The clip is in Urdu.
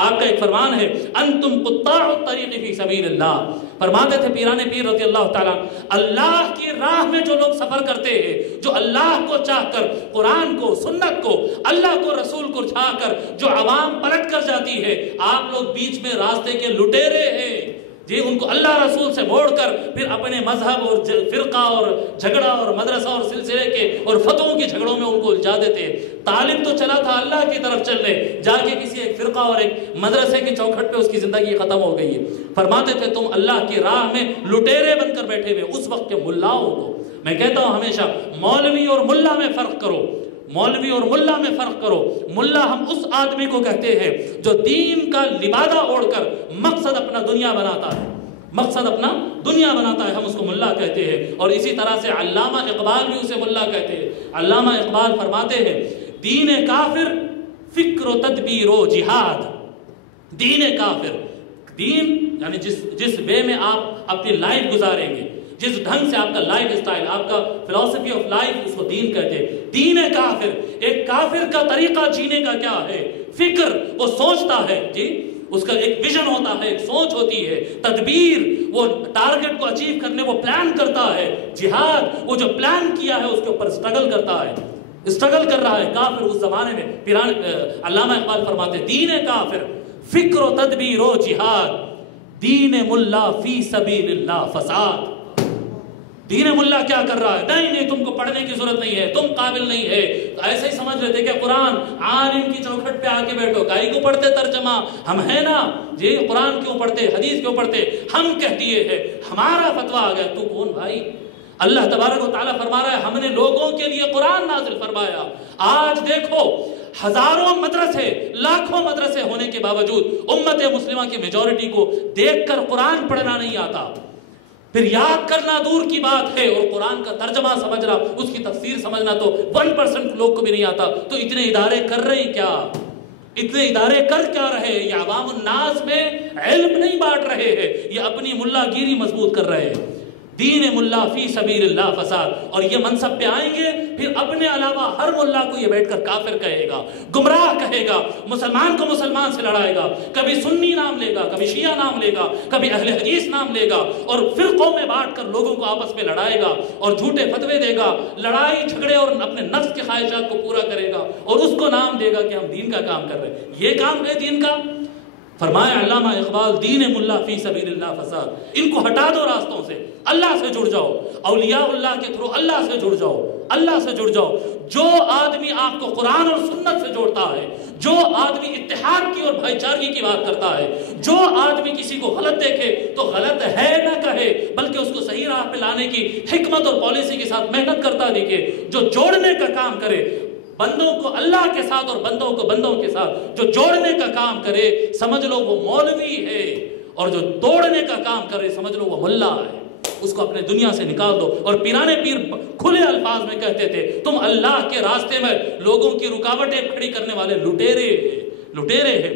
آپ کا ایک فرمان ہے انتم قطاع الطریق فی سبیل اللہ، فرماتے تھے پیران پیر رضی اللہ تعالیٰ، اللہ کی راہ میں جو لوگ سفر کرتے ہیں، جو اللہ کو چاہ کر، قرآن کو، سنت کو، اللہ کو، رسول کو چاہ کر جو عوام پلٹ کر جاتی ہے، آپ لوگ بیچ میں راستے کے لٹیرے ہیں جی، ان کو اللہ رسول سے موڑ کر پھر اپنے مذہب اور فرقہ اور جھگڑا اور مدرسہ اور سلسلے کے اور فتووں کے جھگڑوں میں ان کو الجھا دیتے ہیں۔ طالب تو چلا تھا اللہ کی طرف چلنے، جا کے کسی ایک فرقہ اور ایک مدرسے کی چوکھٹ پہ اس کی زندگی ختم ہو گئی ہے۔ فرماتے تھے تم اللہ کی راہ میں لٹیرے بن کر بیٹھے ہوئے اس وقت کے ملاؤں کو، میں کہتا ہوں ہمیشہ مولوی اور ملا میں فرق کرو، مولوی اور ملا میں فرق کرو۔ ملا ہم اس آدمی کو کہتے ہیں جو دین کا لبادہ اوڑھ کر مقصد اپنا دنیا بناتا ہے، مقصد اپنا دنیا بناتا ہے، ہم اس کو ملا کہتے ہیں۔ اور اسی طرح سے علامہ اقبال بھی اسے ملا کہتے ہیں۔ علامہ اقبال فرماتے ہیں دین کافر فکر و تدبیر و جہاد، دین کافر، دین یعنی جس وے میں آپ اپنی لائف گزاریں گے، جس ڈھنگ سے آپ کا لائف اسٹائل، آپ کا فلسفی آف لائف، اس کو دین کہتے ہیں۔ دین کافر، ایک کافر کا طریقہ جینے کا کیا ہے؟ فکر، وہ سوچتا ہے جی، اس کا ایک ویژن ہوتا ہے، ایک سوچ ہوتی ہے۔ تدبیر، وہ ٹارگٹ کو اچیو کرنے وہ پلان کرتا ہے۔ جہاد، وہ جو پلان کیا ہے اس کے اوپر اسٹرگل کرتا ہے، اسٹرگل کر رہا ہے۔ کافر اس زمانے میں علامہ اقبال فرماتے ہیں دین کافر فکر و تدبیر و جہاد، دین ملا فی سبیل اللہ فساد۔ دین ملا کیا کر رہا ہے؟ نہیں تم کو پڑھنے کی ضرورت نہیں ہے، تم قابل نہیں ہے، ایسے ہی سمجھ لیتے کہ قرآن عالم کی چوکھٹ پہ آ کے بیٹھو، کائی کو پڑھتے ترجمہ، ہم ہیں نا جی، قرآن کیوں پڑھتے، حدیث کیوں پڑھتے، ہم کہہ دیے ہیں، ہمارا فتویٰ آ گیا، تو کون بھائی؟ اللہ تبارک و تعالیٰ فرما رہا ہے ہم نے لوگوں کے لیے قرآن نازل فرمایا۔ آج دیکھو ہزاروں مدرسے، لاکھوں مدرسے ہونے کے باوجود امت مسلمہ کی میجورٹی کو دیکھ کر قرآن پڑھنا نہیں آتا، پھر یاد کرنا دور کی بات ہے، اور قرآن کا ترجمہ سمجھنا، اس کی تفسیر سمجھنا تو 1% لوگ کو بھی نہیں آتا۔ تو اتنے ادارے کر رہے کیا؟ اتنے ادارے کر کیا رہے؟ یہ عوام الناس میں علم نہیں بانٹ رہے ہیں، یہ اپنی ملا گیری مضبوط کر رہے ہیں۔ دین ملا فی سبیل اللہ فساد، اور یہ منصب پہ آئیں گے پھر اپنے علاوہ ہر ملا کو یہ بیٹھ کر کافر کہے گا، گمراہ کہے گا، مسلمان کو مسلمان سے لڑائے گا، کبھی سنی نام لے گا، کبھی شیعہ نام لے گا، کبھی اہل حدیث نام لے گا، اور فرقوں میں بانٹ کر لوگوں کو آپس میں لڑائے گا اور جھوٹے فتوے دے گا، لڑائی جھگڑے اور اپنے نفس کے خواہشات کو پورا کرے گا، اور اس کو نام دے گا کہ ہم دین کا کام کر رہے ہیں۔ یہ کام ہے دین کا؟ فرمایا علامہ اقبال دین ملا فی سبیل اللہ فساد، ان کو ہٹا دو راستوں سے، اللہ سے جڑ جاؤ، اولیاء اللہ کے تھرو اللہ سے جڑ جاؤ، اللہ سے جڑ جاؤ۔ جو آدمی آپ کو قرآن اور سنت سے جوڑتا ہے، جو آدمی اتحاد کی اور بھائی چارگی کی بات کرتا ہے، جو آدمی کسی کو غلط دیکھے تو غلط ہے نہ کہے، بلکہ اس کو صحیح راہ پہ لانے کی حکمت اور پالیسی کے ساتھ محنت کرتا دکھے، جو جوڑنے کا کام کرے، بندوں کو اللہ کے ساتھ اور بندوں کو بندوں کے ساتھ جو جوڑنے کا کام کرے، سمجھ لو وہ مولوی ہے، اور جو توڑنے کا کام کرے سمجھ لو وہ ملا ہے۔ اس کو اپنے دنیا سے نکال دو۔ اور پیرانے پیر کھلے الفاظ میں کہتے تھے تم اللہ کے راستے میں لوگوں کی رکاوٹیں کھڑی کرنے والے لٹیرے ہیں۔